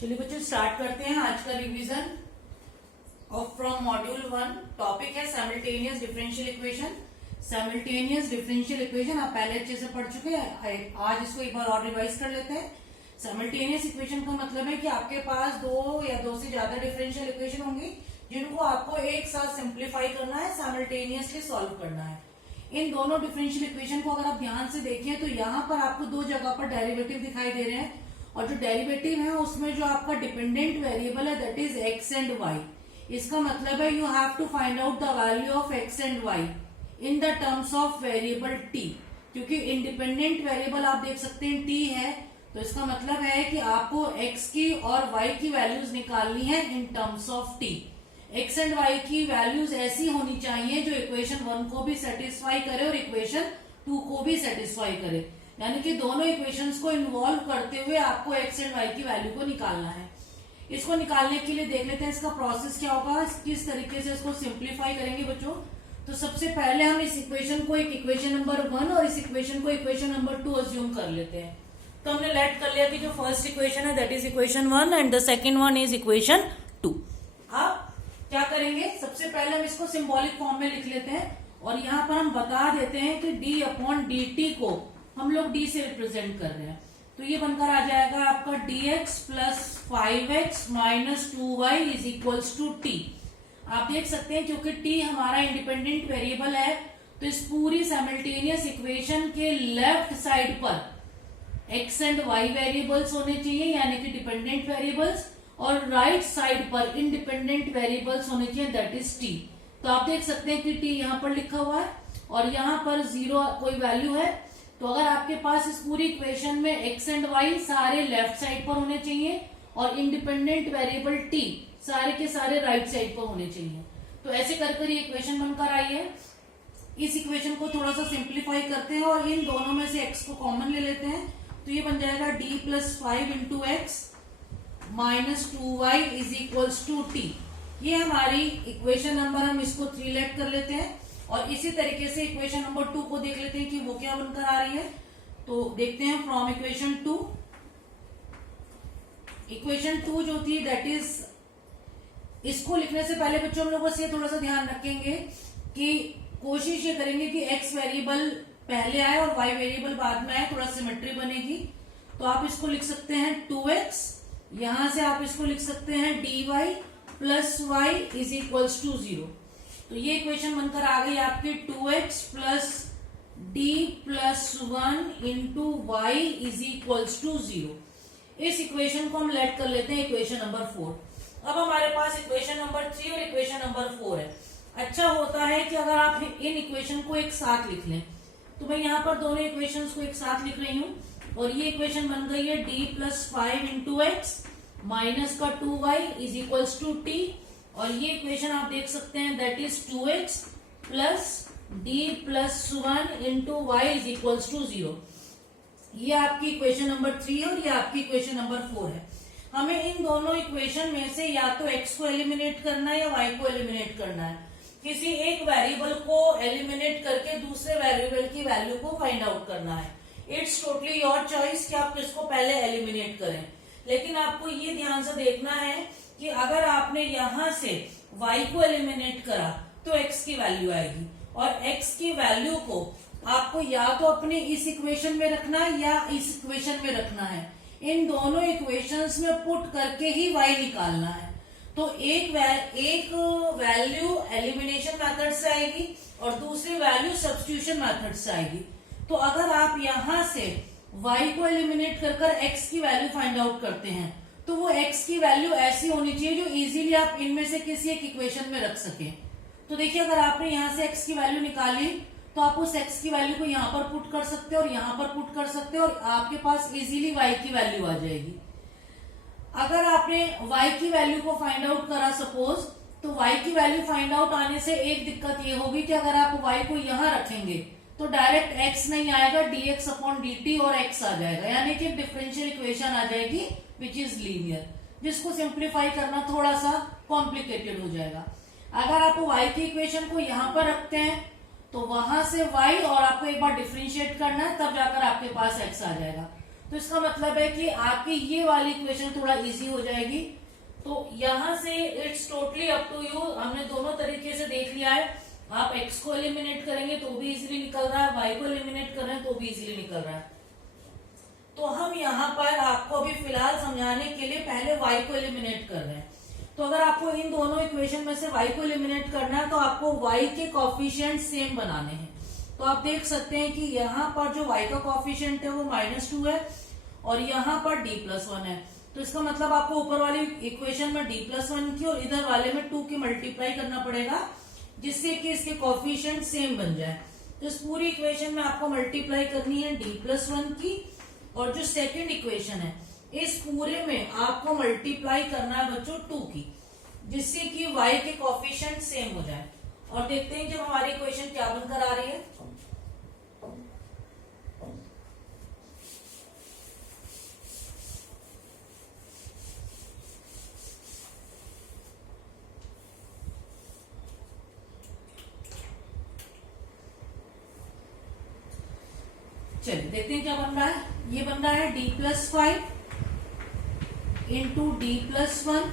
चलिए बच्चों स्टार्ट करते हैं आज का revision of from module 1। Topic है simultaneous differential equation. Simultaneous differential equation आप पहले अच्छे से पढ़ चुके हैं, आज इसको एक बार और रिवाइज कर लेते हैं। साइमल्टेनियस इक्वेशन का मतलब है कि आपके पास दो या दो से ज्यादा डिफरेंशियल इक्वेशन होंगी जिनको आपको एक साथ सिंप्लीफाई करना है, साइमल्टेनियसली सॉल्व करना है। इन दोनों डिफरेंशियल इक्वेशन को अगर आप ध्यान से देखें तो यहाँ पर आपको दो जगह पर डेरिवेटिव दिखाई दे रहे हैं और जो डेरिवेटिव है उसमें जो आपका डिपेंडेंट वेरिएबल है that is x and y. इसका मतलब है you have to find out the value of x and y in the terms of variable t. क्योंकि इंडिपेंडेंट वेरिएबल आप देख सकते हैं टी है, तो इसका मतलब है कि आपको एक्स की और वाई की वैल्यूज निकालनी है in terms of t. X and y की वैल्यूज ऐसी होनी चाहिए जो इक्वेशन 1 को भी सेटिस्फाई करे और इक्वेशन 2 को भी सेटिस्फाई करे, यानी कि दोनों इक्वेशंस को इन्वॉल्व करते हुए आपको एक्स एंड वाई की वैल्यू को निकालना है। इसको निकालने के लिए देख लेते हैं इसका प्रोसेस क्या होगा, किस तरीके से इसको सिंप्लीफाई करेंगे बच्चों। तो सबसे पहले हम इस इक्वेशन को एक इक्वेशन नंबर 1 और इस इक्वेशन को इक्वेशन नंबर 2 अज्यूम कर लेते हैं। तो हमने लेट कर लिया कि जो फर्स्ट इक्वेशन है that is equation 1 and the second one is equation 2। अब क्या करेंगे, सबसे पहले हम इसको सिंबॉलिक फॉर्म में लिख लेते हैं और यहाँ पर हम बता देते हैं कि डी अपॉन डी टी को हम लोग डी से रिप्रेजेंट कर रहे हैं। तो ये बनकर आ जाएगा आपका dx plus 5x minus 2y is equals to t. आप देख सकते हैं क्योंकि t हमारा इंडिपेंडेंट वेरिएबल है तो इस पूरी साइमल्टेनियस इक्वेशन के लेफ्ट साइड पर x एंड y वेरिएबल्स होने चाहिए यानी कि डिपेंडेंट वेरिएबल्स, और राइट साइड पर इंडिपेंडेंट वेरिएबल्स होने चाहिए दैट इज t। तो आप देख सकते हैं कि t यहाँ पर लिखा हुआ है और यहाँ पर 0 कोई वैल्यू है। तो अगर आपके पास इस पूरी इक्वेशन में x एंड y सारे लेफ्ट साइड पर होने चाहिए और इंडिपेंडेंट वेरिएबल t सारे के सारे राइट साइड पर होने चाहिए, तो ऐसे कर ये इक्वेशन बनकर आई है। इस इक्वेशन को थोड़ा सा सिंप्लीफाई करते हैं और इन दोनों में से x को कॉमन ले लेते हैं, तो ये बन जाएगा d plus 5 into x minus 2y is equals to t. ये हमारी इक्वेशन नंबर, हम इसको 3 लेट कर लेते हैं और इसी तरीके से इक्वेशन नंबर 2 को देख लेते हैं कि वो क्या बनकर आ रही है। तो देखते हैं फ्रॉम इक्वेशन 2। इक्वेशन 2 जो थी दैट इज, इसको लिखने से पहले बच्चों हम लोग बस ये थोड़ा सा ध्यान रखेंगे कि कोशिश ये करेंगे कि x वेरिएबल पहले आए और y वेरिएबल बाद में आए, थोड़ा सिमेट्री बनेगी। तो आप इसको लिख सकते हैं 2x, यहां से आप इसको लिख सकते हैं dy plus y is equals to 0। तो ये इक्वेशन बनकर आ गई आपकी 2x plus d plus 1 into y is equals to 0। इस इक्वेशन को हम लेट कर लेते हैं इक्वेशन नंबर 4। अब हमारे पास इक्वेशन नंबर 3 और इक्वेशन नंबर 4 है। अच्छा होता है कि अगर आप इन इक्वेशन को एक साथ लिख लें, तो मैं यहाँ पर दोनों इक्वेशंस को एक साथ लिख रही हूँ और ये इक्वेशन बन गई है d plus 5 into x minus का 2y is equals to T, और ये इक्वेशन आप देख सकते हैं that is 2x plus d plus 1 into y is equals to 0। ये आपकी इक्वेशन नंबर 3 है और ये आपकी इक्वेशन नंबर 4 है। हमें इन दोनों इक्वेशन में से या तो x को एलिमिनेट करना है या y को एलिमिनेट करना है। किसी एक वेरिएबल को एलिमिनेट करके दूसरे वेरिएबल की वैल्यू को फाइंड आउट करना है। इट्स टोटली योर चॉइस कि आप किसको पहले एलिमिनेट करें, लेकिन आपको ये ध्यान से देखना है कि अगर आपने यहां से y को एलिमिनेट करा तो x की वैल्यू आएगी और x की वैल्यू को आपको या तो अपने इस इक्वेशन में रखना है या इस इक्वेशन में रखना है। इन दोनों इक्वेशंस में पुट करके ही y निकालना है। तो एक वैल्यू एलिमिनेशन मेथड से आएगी और दूसरी वैल्यू सब्स्टिट्यूशन मेथड से आएगी। तो अगर आप यहां से y को एलिमिनेट कर x की वैल्यू फाइंड आउट करते हैं तो वो x की वैल्यू ऐसी होनी चाहिए जो इजीली आप इनमें से किसी एक इक्वेशन में रख सके। तो देखिए अगर आपने यहाँ से x की वैल्यू निकाली तो आप उस x की वैल्यू को यहाँ पर पुट कर सकते हैं और यहाँ पर पुट कर सकते हैं और आपके पास इजीली y की वैल्यू आ जाएगी। अगर आपने y की वैल्यू को फाइंड आउट करा सपोज, तो y की वैल्यू फाइंड आउट आने से एक दिक्कत ये होगी कि अगर आप y को यहाँ रखेंगे तो डायरेक्ट x नहीं आएगा, dx अपॉन dt और x आ जाएगा, यानी कि डिफरेंशियल इक्वेशन आ जाएगी विच इज लीनियर, जिसको सिंप्लीफाई करना थोड़ा सा कॉम्प्लिकेटेड हो जाएगा। अगर आप y की इक्वेशन को यहाँ पर रखते हैं तो वहां से y और आपको एक बार डिफरेंशिएट करना है, तब जाकर आपके पास x आ जाएगा। तो इसका मतलब है कि आपकी ये वाली इक्वेशन थोड़ा इजी हो जाएगी। तो यहां से it's totally up to you, हमने दोनों तरीके से देख लिया है। आप x को एलिमिनेट करेंगे तो भी इजीली निकल रहा है, y को एलिमिनेट कर रहे हैं तो भी इजीली निकल रहा है। तो हम यहाँ पर आपको अभी फिलहाल समझाने के लिए पहले y को एलिमिनेट कर रहे हैं। तो अगर आपको इन दोनों इक्वेशन में से y को एलिमिनेट करना है तो आपको y के कॉफिशिएंट सेम बनाने हैं। तो आप देख सकते हैं कि यहाँ पर जो y का कॉफिशिएंट है वो -2 है और यहाँ पर d+1 है। तो इसका मतलब आपको ऊपर वाली इक्वेशन में d+1 की और इधर वाले में 2 की मल्टीप्लाई करना पड़ेगा, जिससे कि इसके कॉफिशिएंट सेम बन जाए। तो इस पूरी इक्वेशन में आपको मल्टीप्लाई करनी है d+1 की, और जो सेकंड इक्वेशन है इस पूरे में आपको मल्टीप्लाई करना है बच्चों 2 की, जिससे कि y के कॉफिशिएंट सेम हो जाए। और देखते हैं जब हमारी इक्वेशन क्या बनकर आ रही है। चलिए देखते हैं क्या बन रहा है। ये बन रहा है d+5 into d+1,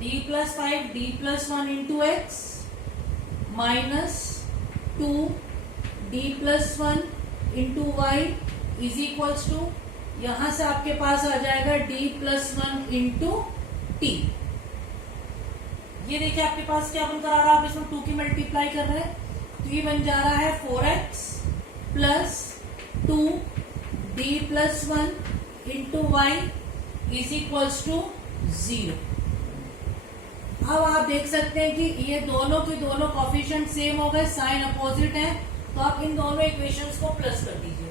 d+5 d+1 into x minus 2 d+1 into y is equals to, यहां से आपके पास आ जाएगा d+1 इंटू t। ये देखिए आपके पास क्या बनकर आ रहा है, आप इसमें 2 की मल्टीप्लाई कर रहे हैं तो ये बन जा रहा है 4x plus 2 d+1 into y is equals to 0। अब आप देख सकते हैं कि ये दोनों के दोनों कॉफिशिएंट सेम हो गए, साइन अपोजिट है, तो आप इन दोनों इक्वेशंस को प्लस कर दीजिए।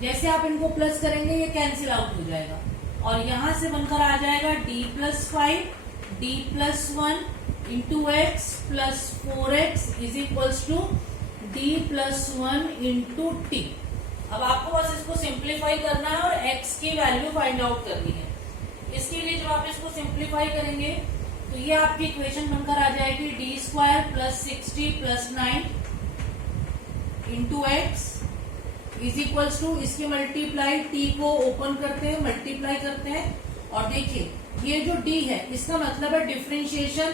जैसे आप इनको प्लस करेंगे ये कैंसिल आउट हो जाएगा और यहां से बनकर आ जाएगा d+5 d+1 into x plus 4x is equals to d+1 into t. अब आपको बस इसको सिंप्लीफाई करना है और x की वैल्यू फाइंड आउट करनी है। इसके लिए जब आप इसको सिंप्लीफाई करेंगे तो ये आपकी इक्वेशन बनकर आ जाएगी d² plus 60 plus 9 into x is equals to, इसकी मल्टीप्लाई t को ओपन करते हैं, मल्टीप्लाई करते हैं और देखिए ये जो d है इसका मतलब है differentiation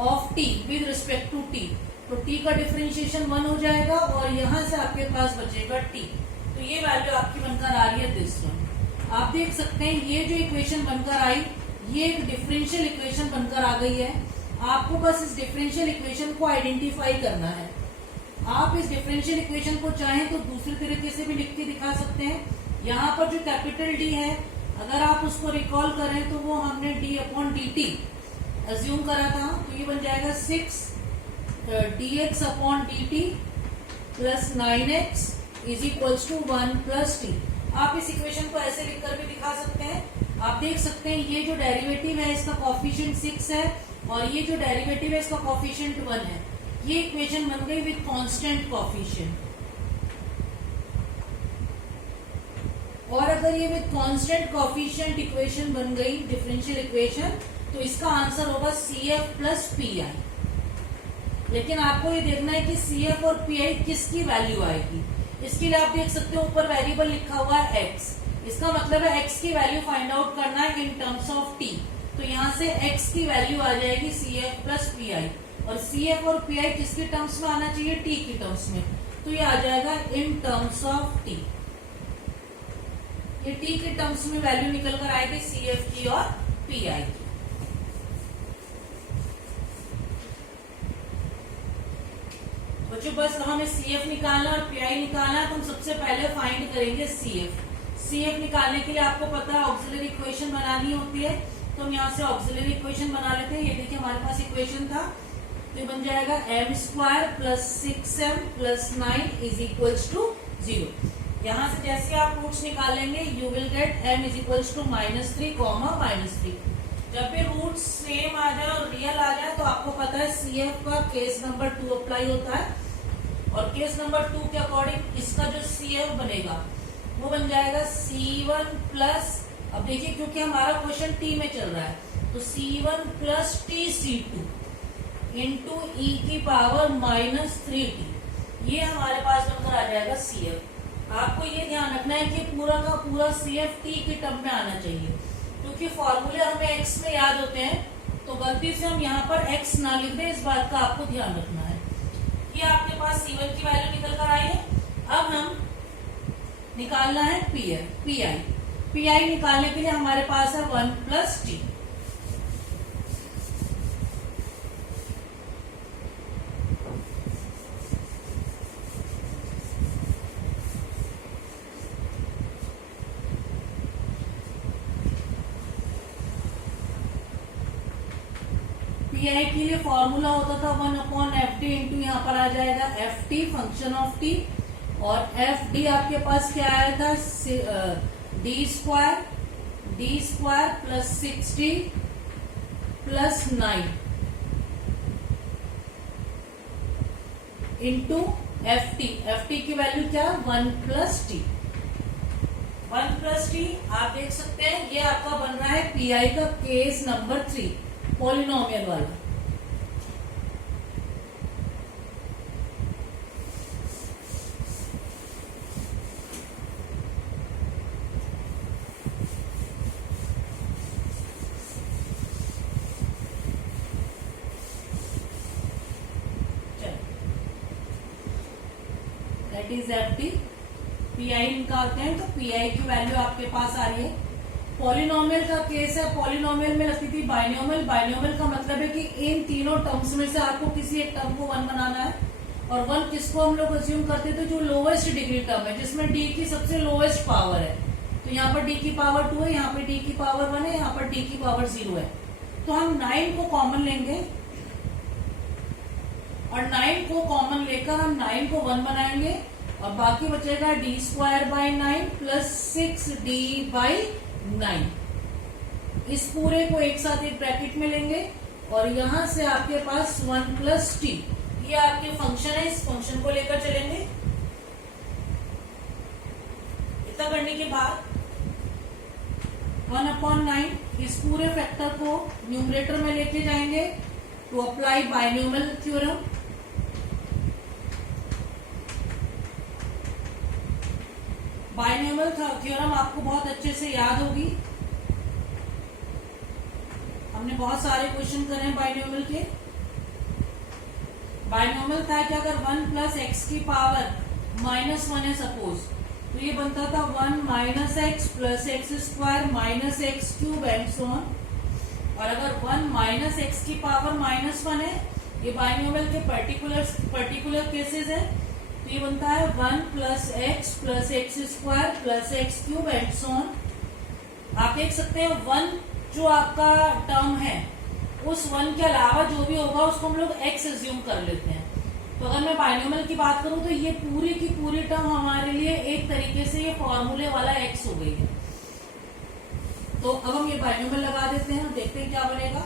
of t with respect to t। तो t का डिफरेंशिएशन 1 हो जाएगा और यहां से आपके पास बचेगा t। तो ये वैल्यू आपकी बनकर आ रही है दिस वन। आप देख सकते हैं ये जो इक्वेशन बनकर आई ये एक डिफरेंशियल इक्वेशन बनकर आ गई है। आपको बस इस डिफरेंशियल इक्वेशन को आइडेंटिफाई करना है। आप इस डिफरेंशियल इक्वेशन को चाहें तो दूसरे तरीके से भी लिख के दिखा सकते हैं। यहाँ पर जो कैपिटल डी है अगर आप उसको रिकॉल करें तो वो हमने d/dt अज्यूम करा था, तो ये बन जाएगा 6 dx/dt plus 9x is equals to 1 plus t. आप इस इक्वेशन को ऐसे लिखकर भी दिखा सकते हैं। आप देख सकते हैं ये जो डेरिवेटिव है इसका कॉफिशिएंट 6 है और ये जो डेरिवेटिव है इसका कॉफिशिएंट 1 है। ये इक्वेशन बन गई विद कांस्टेंट कॉफिशिएंट। और अगर ये विद कांस्टेंट कॉफिशिएंट इक्वेशन बन गई डिफरेंशियल इक्वेशन तो इसका आंसर होगा CF प्लस PI। लेकिन आपको ये देखना है कि CF और PI किसकी वैल्यू आएगी। इसके लिए आप देख सकते हो ऊपर वेरिएबल लिखा हुआ है x, इसका मतलब है x की वैल्यू फाइंड आउट करना है इन टर्म्स ऑफ t। तो यहाँ से x की वैल्यू आ जाएगी CF प्लस PI और CF और PI किसके टर्म्स में आना चाहिए, t की टर्म्स में। तो ये आ जाएगा इन टर्म्स ऑफ t। ये t के टर्म्स में वैल्यू निकल कर आएगी CF की और PI की। बच्चों बस हमें CF निकालना और PI निकालना है तो हम सबसे पहले फाइंड करेंगे CF। CF निकालने के लिए आपको पता है ऑक्सिलरी इक्वेशन बनानी होती है, तो हम यहाँ से ऑक्सिलरी इक्वेशन बना लेते हैं। ये देखिए हमारे पास इक्वेशन था, तो ये बन जाएगा m² plus 6m plus 9 is equals to 0। यहाँ से जैसे आप रूट्स निकालेंगे you will get m is equals to -3, -3। जब भी रूट्स सेम आ जाए और रियल आ जाए तो आपको पता है CF का केस नंबर 2 अप्लाई होता है और केस नंबर 2 के अकॉर्डिंग इसका जो CF बनेगा वो बन जाएगा C1 प्लस, अब देखिए क्योंकि हमारा क्वेश्चन t में चल रहा है तो C1 plus TC2 into e की पावर -3t, ये हमारे पास बनकर आ जाएगा CF। आपको ये ध्यान रखना है कि पूरा का पूरा CFT के टर्म में आना चाहिए, क्योंकि फॉर्मूले हमें x में याद होते हैं, तो गलती से हम यहाँ पर x ना लिख दें, इस बात का आपको ध्यान रखना है। ये आपके पास C1 की वैल्यू निकल कर आई है। अब हम निकालना है PI निकालने के लिए हमारे पास है 1 + t। PI के लिए फॉर्मूला होता था 1/FT इंटू यहाँ पर आ जाएगा FT फंक्शन ऑफ t, और FD आपके पास क्या आया था d square plus 60 plus 9 into FT की वैल्यू क्या 1 + t। 1 + t आप देख सकते हैं ये आपका बन रहा है PI का केस नंबर 3 पॉलिनोमियल वाला। That is FT। PI निकालते हैं तो PI की वैल्यू आपके पास आ रही है। पॉलिनोमियल का केस है, पॉलिनोमियल में लगती थी बाइनोमियल का मतलब है कि इन तीनों टर्म्स में से आपको किसी एक टर्म को 1 बनाना है, और 1 किसको हम लोग अज्यूम करते थे, जो लोवेस्ट डिग्री टर्म है, जिसमें d की सबसे लोवेस्ट पावर है। तो यहाँ पर d की पावर 2 है, यहाँ पर d की पावर 1 है, यहाँ पर d की पावर 0 है। तो हम 9 को कॉमन लेंगे, और 9 को कॉमन लेकर हम 9 को 1 बनाएंगे, और बाकी बचेगा d²/9 प्लस 6d/9। इस पूरे को एक साथ एक ब्रैकेट में लेंगे, और यहां से आपके पास 1 + t, ये आपके फंक्शन है, इस फंक्शन को लेकर चलेंगे। इतना करने के बाद 1/9 इस पूरे फैक्टर को न्यूमरेटर में लेके जाएंगे to apply binomial theorem. Binomial theorem आपको बहुत अच्छे से याद होगी, हमने बहुत सारे क्वेश्चन करे हैं बाइनोमियल के। बाइनोमियल था कि अगर 1 + x की पावर -1 है सपोज, तो ये बनता था 1 - x + x² - x³ and so on. और अगर 1 - x की पावर -1 है, ये बाइनोमियल के पर्टिकुलर केसेस है, तो ये बनता है 1 + x + x² + x³ and so on. आप देख सकते हैं 1 जो आपका टर्म है, उस 1 के अलावा जो भी होगा उसको हम लोग x एज्यूम कर लेते हैं। तो अगर मैं बाइनोमियल की बात करूं तो ये पूरी की पूरी टर्म हमारे लिए एक तरीके से ये फॉर्मूले वाला x हो गई है। तो अब हम ये बाइनोमियल लगा देते हैं, देखते हैं क्या बनेगा।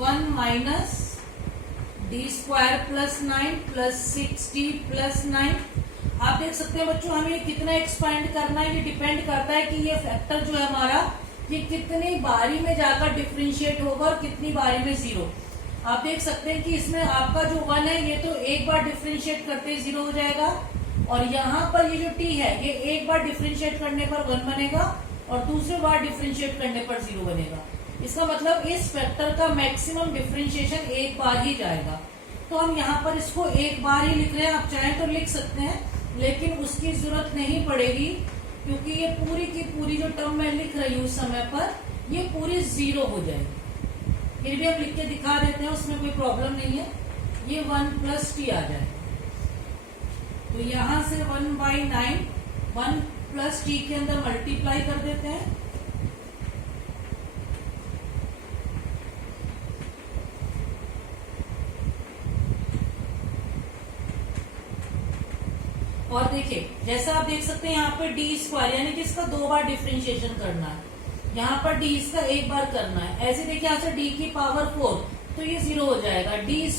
1 - d² + 9 + 6d + 9। आप देख सकते हैं बच्चों, हमें कितना एक्सपेंड करना है, ये डिपेंड करता है कि ये फैक्टर जो है हमारा, ये कितनी बारी में जाकर डिफरेंशिएट होगा और कितनी बारी में 0। आप देख सकते हैं कि इसमें आपका जो 1 है, ये तो एक बार डिफरेंशिएट करते 0 हो जाएगा, और यहाँ पर ये जो t है, ये एक बार डिफरेंशिएट करने पर 1 बनेगा, और दूसरे बार डिफरेंशिएट करने पर 0 बनेगा। इसका मतलब इस फैक्टर का मैक्सिमम डिफरेंशिएशन एक बार ही जाएगा। तो हम यहाँ पर इसको एक बार ही लिख रहे हैं, आप चाहें तो लिख सकते हैं, लेकिन उसकी जरूरत नहीं पड़ेगी, क्योंकि ये पूरी की पूरी जो टर्म मैं लिख रही हूँ उस समय पर, ये पूरी 0 हो जाएगी। फिर भी हम लिख के दिखा देते हैं, उसमें कोई प्रॉब्लम नहीं है। ये 1 + t आ जाए, तो यहां से 1/9 1 + t के अंदर मल्टीप्लाई कर देते हैं, और देखिए जैसा आप देख सकते हैं यहाँ पे d² यानी कि इसका 2 बार डिफरेंशिएशन करना है, यहाँ पर d इसका 1 बार करना है। ऐसे देखिए यहाँ से d की पावर 4, तो ये 0 हो जाएगा, d²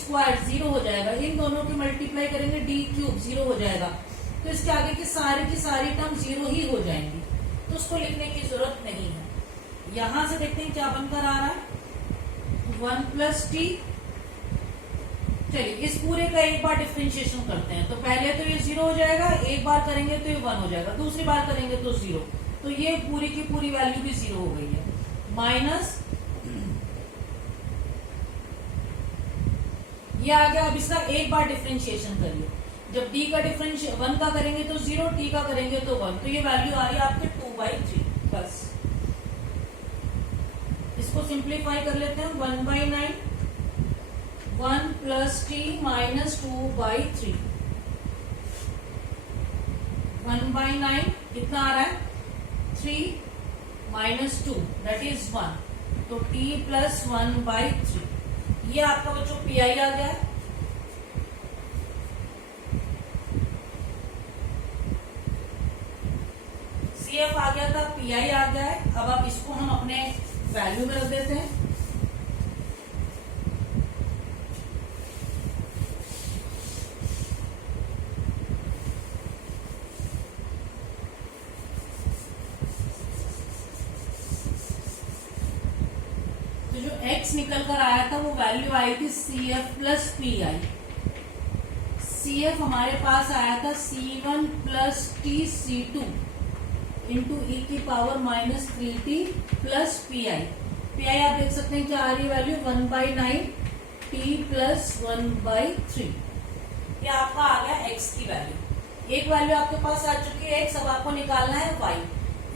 0 हो जाएगा, इन दोनों की मल्टीप्लाई करेंगे d³ 0 हो जाएगा, तो इसके आगे की सारी टर्म 0 ही हो जाएंगी, तो उसको लिखने की जरूरत नहीं है। यहां से देखते हैं क्या बनकर आ रहा है, 1 + t चलिए इस पूरे का एक बार डिफरेंशिएशन करते हैं। तो पहले तो ये 0 हो जाएगा, एक बार करेंगे तो ये 1 हो जाएगा, दूसरी बार करेंगे तो 0, तो ये पूरी की पूरी वैल्यू भी 0 हो गई है। माइनस ये आ गया। अब इसका एक बार डिफरेंशिएशन करिए। जब d का डिफरेंशियल 1 का करेंगे तो 0, t का करेंगे तो 1, तो ये वैल्यू आ रही है आपके 2/3 बस। इसको सिंप्लीफाई कर लेते हैं। 1/9 1 प्लस टी माइनस 2/3। 1/9 कितना आ रहा है? 3 माइनस 2 दैट इज 1, तो t प्लस 1/3। ये आपका बच्चों पीआई आ गया है। सीएफ आ गया था, पीआई आ गया है। अब आप इसको हम अपने वैल्यू में रख देते हैं। तो जो x निकल कर आया था वो वैल्यू आई थी CF प्लस पीआई। CF हमारे पास आया था C1 plus T C2 into ई की power minus 3t plus pi. Pi आप देख सकते हैं क्या आ रही है वैल्यू? 1/9 t plus 1/3। ये आपका आ गया x की वैल्यू। एक वैल्यू आपके पास आ चुकी है x, अब आपको निकालना है y।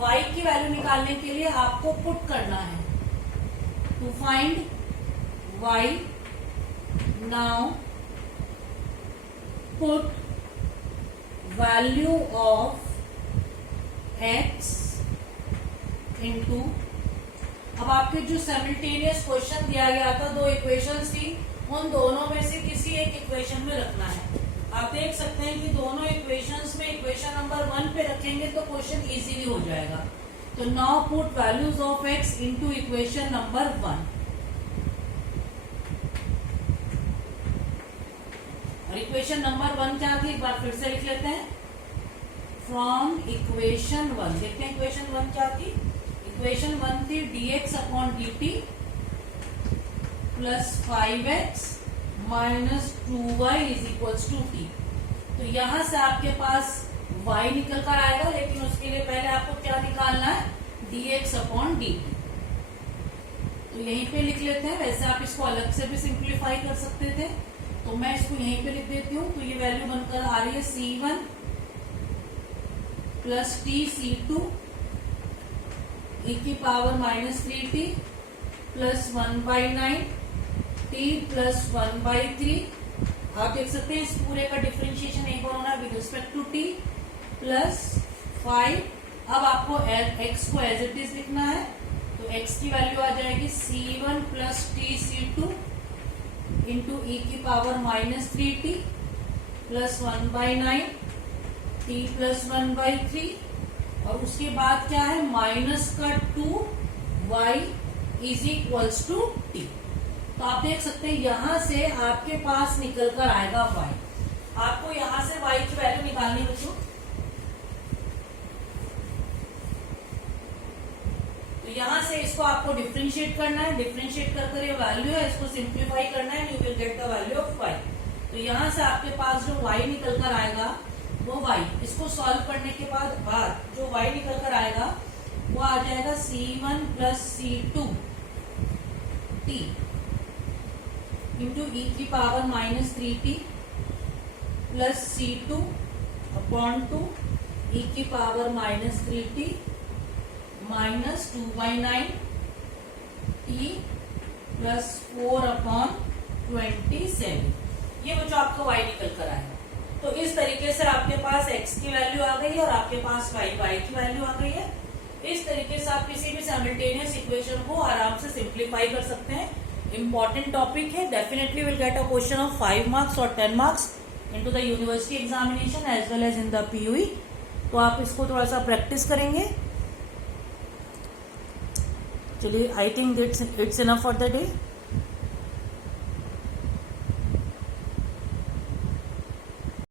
y की वैल्यू निकालने के लिए आपको पुट करना है। To find y, now put value of x into, अब आपके जो साइमल्टेनियस क्वेश्चन दिया गया था, दो इक्वेशंस थी, उन दोनों में से किसी एक इक्वेशन में रखना है। आप देख सकते हैं कि दोनों इक्वेशंस में इक्वेशन नंबर 1 पे रखेंगे तो क्वेश्चन इजीली हो जाएगा। तो now put values of x into equation number 1। और इक्वेशन नंबर 1 क्या थी, एक बार फिर से लिख लेते हैं। फ्रॉम इक्वेशन 1 देखते हैं इक्वेशन 1 क्या थी। इक्वेशन 1 थी dx upon dt plus 5x minus 2y is equals to t। तो यहां से आपके पास y निकल कर आएगा, लेकिन उसके लिए पहले आपको क्या निकालना है? dx upon dt। तो यहीं पे लिख लेते हैं। वैसे आप इसको अलग से भी सिंप्लीफाई कर सकते थे, तो मैं इसको यहीं पे लिख देती हूँ। तो ये वैल्यू बनकर आ रही है C1 plus T C2 e की power minus 3t plus 1/9 t plus 1/3। आप देख सकते हैं इस पूरे का डिफरेंशिएशन एक बार होना है with respect to t plus 5। अब आपको x को एज इट इज लिखना है। तो x की वैल्यू आ जाएगी C1 plus T C2 into ई की power minus 3t plus 1/9 t plus 1/3। और उसके बाद क्या है? माइनस का 2y is equals to t। तो आप देख सकते हैं यहां से आपके पास निकल कर आएगा y। आपको यहां से y की वैल्यू निकालनी है बच्चों। तो यहां से इसको आपको डिफरेंशिएट करना है। डिफरेंशिएट कर ये वैल्यू है, इसको सिंप्लीफाई करना है, you will get the value of y। तो यहां से आपके पास जो y निकल कर आएगा वो y, इसको सॉल्व करने के बाद जो y निकल कर आएगा वो आ जाएगा C1 plus C2 t into ई की power minus 3t plus C2 upon 2 ई की power minus 3t minus 2/9 t plus 4 upon 27। ये बच्चों आपका y निकल कर आएगा। तो इस तरीके से आपके पास x की वैल्यू आ गई है और आपके पास y की वैल्यू आ गई है। इस तरीके से आप किसी भी साइमल्टेनियस इक्वेशन को आराम से सिंप्लीफाई कर सकते हैं। इंपॉर्टेंट टॉपिक है, definitely will get a question of 5 marks और 10 marks into the university examination as well as in the PUE। तो आप इसको थोड़ा सा प्रैक्टिस करेंगे। चलिए, I think it's enough for the day.